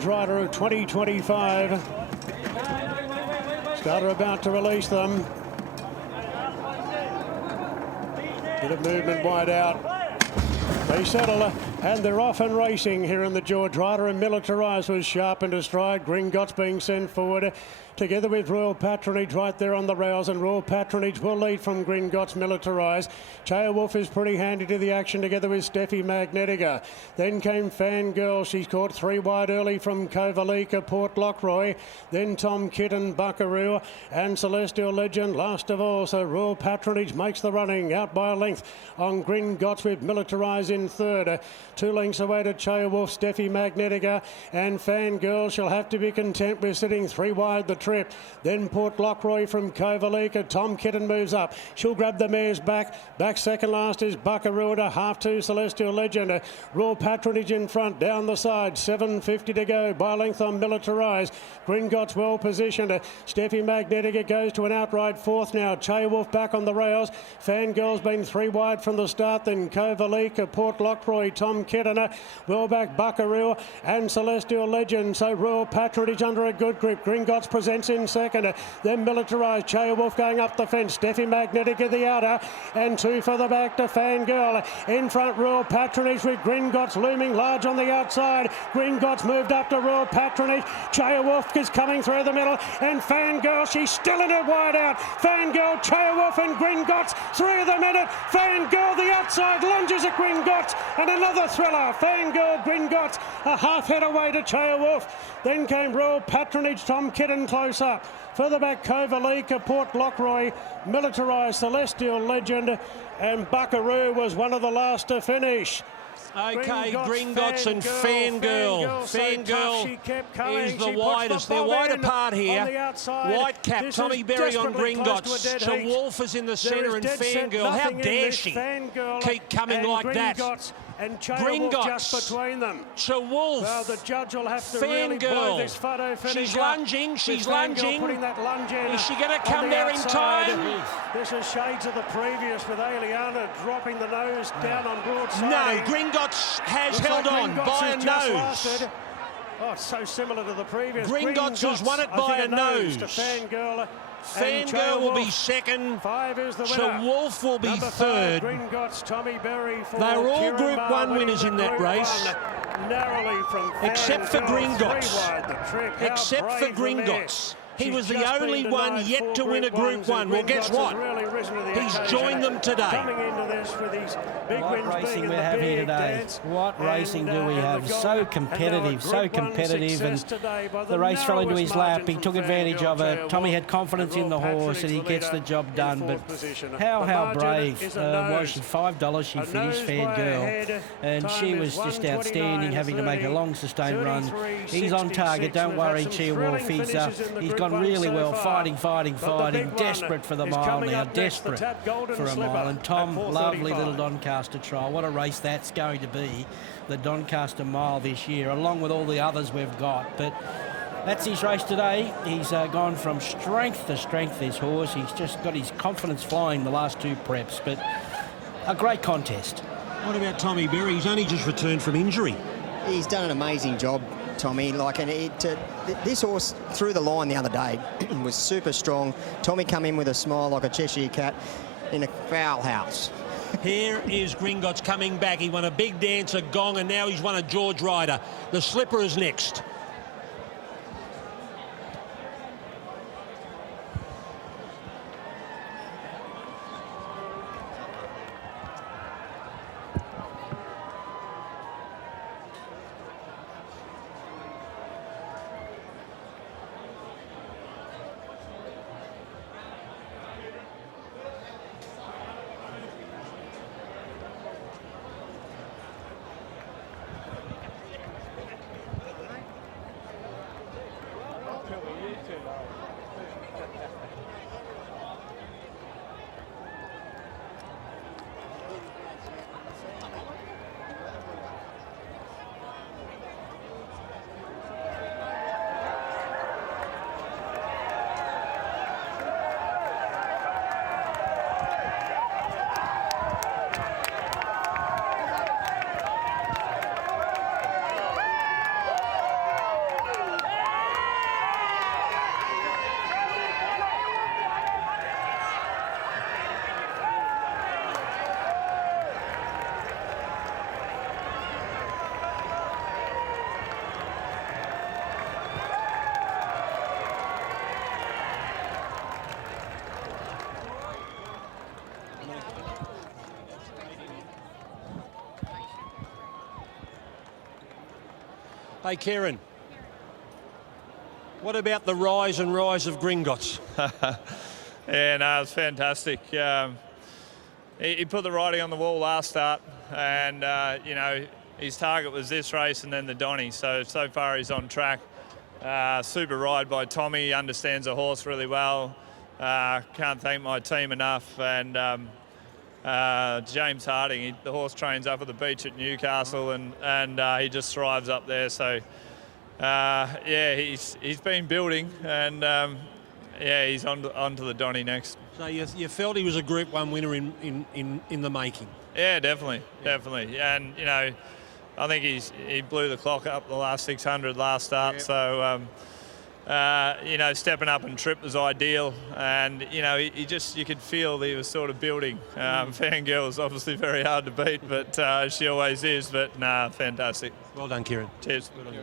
Ryder of 2025. Starter about to release them. Bit of movement wide out. They settle and they're off and racing here in the George Ryder, and Militarised was sharp into stride. Gringotts being sent forward together with Royal Patronage right there on the rails, and Royal Patronage will lead from Gringotts. Militarised. Wolf is pretty handy to the action together with Steffi Magnetica. Then came Fangirl. She's caught 3 wide early from Kovalika, Port Lockroy. Then Tom Kitten, Buckaroo and Celestial Legend last of all. So Royal Patronage makes the running out by a length on Gringotts with Militarised in third. 2 lengths away to Wolf, Steffi Magnetica and Fangirl. She'll have to be content with sitting 3 wide the trip. Then Port Lockroy from Kovalika. Tom Kitten moves up. She'll grab the mares back. Back second last is Buckaroo to half 2 Celestial Legend. Royal Patronage in front down the side. 7.50 to go by length on Militarised. Gringotts well positioned. Steffi Magnetica goes to an outright fourth now. Wolf back on the rails. Fangirl's been 3 wide from the start. Then Kovalika, Port Lockroy, Tom Kitten, well back Buckaroo and Celestial Legend. So Royal Patronage under a good grip. Gringotts presents in second. Then Militarised. Wolf going up the fence. Steffi Magnetica the outer, and 2 for the back to Fangirl. In front Royal Patronage with Gringotts looming large on the outside. Gringotts moved up to Royal Patronage. Wolf is coming through the middle, and Fangirl, she's still in it wide out. Fangirl, Wolf and Gringotts through the minute. Fangirl the outside lunges at Gringotts, and another thriller. Fangirl, Gringotts a half head away to Wolf. Then came Royal Patronage, Tom Kitten close up. Further back Kovalika, Port Lockroy, Militarised, Celestial Legend and Buckaroo was one of the last to finish. Okay, Gringotts and Fangirl. Fangirl is the widest. They're wide apart here. White cap, Tommy Berry on Gringotts. So Wolf is in the centre and Fangirl. How dare she keep coming like that? And Gringotts just between them. So Wolf. Well, the judge will have to really blow this photo finish. She's lunging. She's lunging. Putting that lunge in. Is she going to come there in time? This is shades of the previous with Aliana dropping the nose down on broadside. No, Gringotts has held on by a nose. Oh, it's so similar to the previous. Gringotts has won it by a nose. To Fangirl. Fangirl will be second. 5 is the winner. So Wolf will be Number 5, third. Gringotts, Tommy Berry for They're all Group 1 winners in that Group race. 1, narrowly from except for Gringotts. 3 wide the trick. Except for Gringotts. He was the only one yet to win a Group 1. Well, guess what? He's joined them today. Coming into this with these big wins what racing being we're having here today. What racing do we have? So competitive, so competitive. And the race fell into his lap. He took advantage of it. Tommy had confidence in the horse and he gets the job done. But how brave was she? $5 she finished, Fangirl. And she was just outstanding, having to make a long sustained run. He's on target, don't worry, Wolf. He's gone really well, fighting, desperate for the mile now, desperate for a mile. And Tom, lovely little Doncaster trial. What a race that's going to be, the Doncaster Mile this year, along with all the others we've got. But that's his race today. He's gone from strength to strength, this horse. He's just got his confidence flying the last 2 preps, but a great contest. What about Tommy Berry? He's only just returned from injury. He's done an amazing job, Tommy. This horse through the line the other day was super strong. Tommy come in with a smile like a Cheshire cat in a foul house. Here is Gringotts coming back. He won a big dance, a gong, and now he's won a George Ryder. The slipper is next. Hey, Kieran. What about the rise of Gringotts? Yeah, no, it was fantastic. He put the writing on the wall last start, and you know, his target was this race and then the Donny. So far he's on track. Super ride by Tommy. He understands the horse really well. Can't thank my team enough. And James Harding, the horse trains up at the beach at Newcastle, and he just thrives up there. So yeah, he's been building, and yeah, he's on to the Donny next. So you felt he was a Group 1 winner in the making? Yeah, definitely. And you know, I think he blew the clock up the last 600 last start. Yeah. So you know, stepping up and trip was ideal, and you know, you could feel he was sort of building. Fangirl's obviously very hard to beat, but she always is. But nah, fantastic. Well done, Kieran. Cheers. Good on you.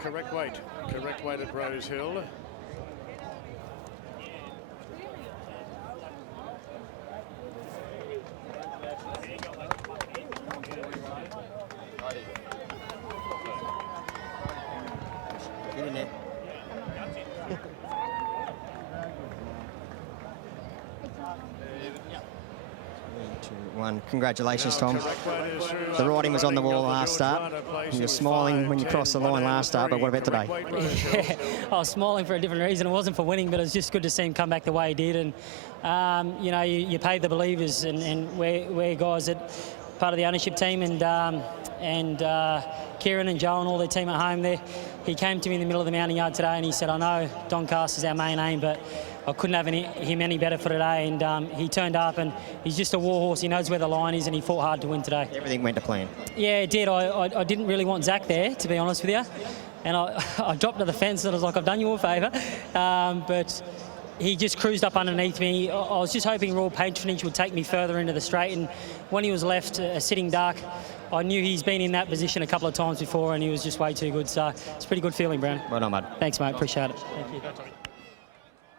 Correct weight at Rose Hill. Get in there. 3, 2, 1. Congratulations, Tom. The riding was on the wall last start. You were smiling when you crossed the line last start, but what about today? Yeah, I was smiling for a different reason. It wasn't for winning, but it was just good to see him come back the way he did. And, you know, you paid the believers, and we're guys that part of the ownership team, and Kieran and Joe and all their team at home there. He came to me in the middle of the mounting yard today and he said, I know Doncaster's our main aim, but I couldn't have him any better for today. And he turned up, and he's just a war horse. He knows where the line is, and he fought hard to win today. Everything went to plan. Yeah, it did. I didn't really want Zach there, to be honest with you. And I dropped to the fence and I was like, I've done you a favour. But he just cruised up underneath me. I was just hoping Royal Patronage would take me further into the straight, and when he was left sitting dark, I knew he's been in that position a couple of times before, and he was just way too good. So it's a pretty good feeling, Brown. Well done, bud. Thanks, mate. Appreciate it. Thank you.